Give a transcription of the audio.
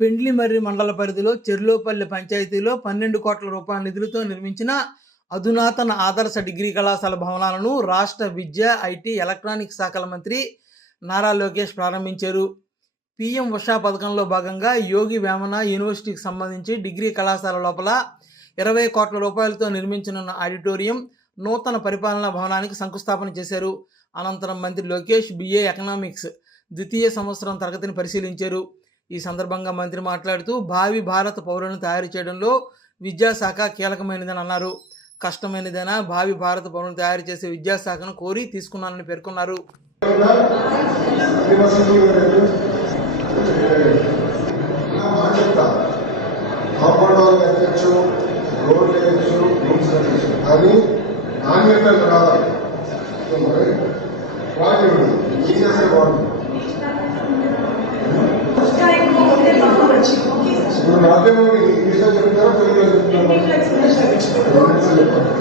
పెండ్లిమర్రి మండల పరిధిలో చెర్లోపల్లి పంచాయతీలో 12 కోట్ల రూపాయల నిధులతో నిర్మించిన అధునాతన ఆదర్శ డిగ్రీ కళాశాల భవనాలను రాష్ట్ర విద్యా, ఐటీ, ఎలక్ట్రానిక్స్ శాఖల మంత్రి నారా లోకేష్ ప్రారంభించారు. పీఎం ఉషా పథకంలో భాగంగా యోగి వేమన యూనివర్సిటీకి సంబంధించి డిగ్రీ కళాశాల లోపల 20 కోట్ల రూపాయలతో నిర్మించనున్న ఆడిటోరియం, నూతన పరిపాలనా భవనానికి శంకుస్థాపన చేశారు. అనంతరం మంత్రి లోకేష్ BA ఎకనామిక్స్ ద్వితీయ సంవత్సరం తరగతిని పరిశీలించారు. ఈ సందర్భంగా మంత్రి మాట్లాడుతూ భావి భారత పౌరులను తయారు చేయడంలో విద్యాశాఖ కీలకమైనదని అన్నారు. కష్టమైనదైనా భావి భారత పౌరులను తయారు చేసే విద్యాశాఖను కోరి తీసుకున్నానని పేర్కొన్నారు. మాధ్యమం ఇంగ్లీష్లో చెప్తారా తెలుగులో చెప్తారా?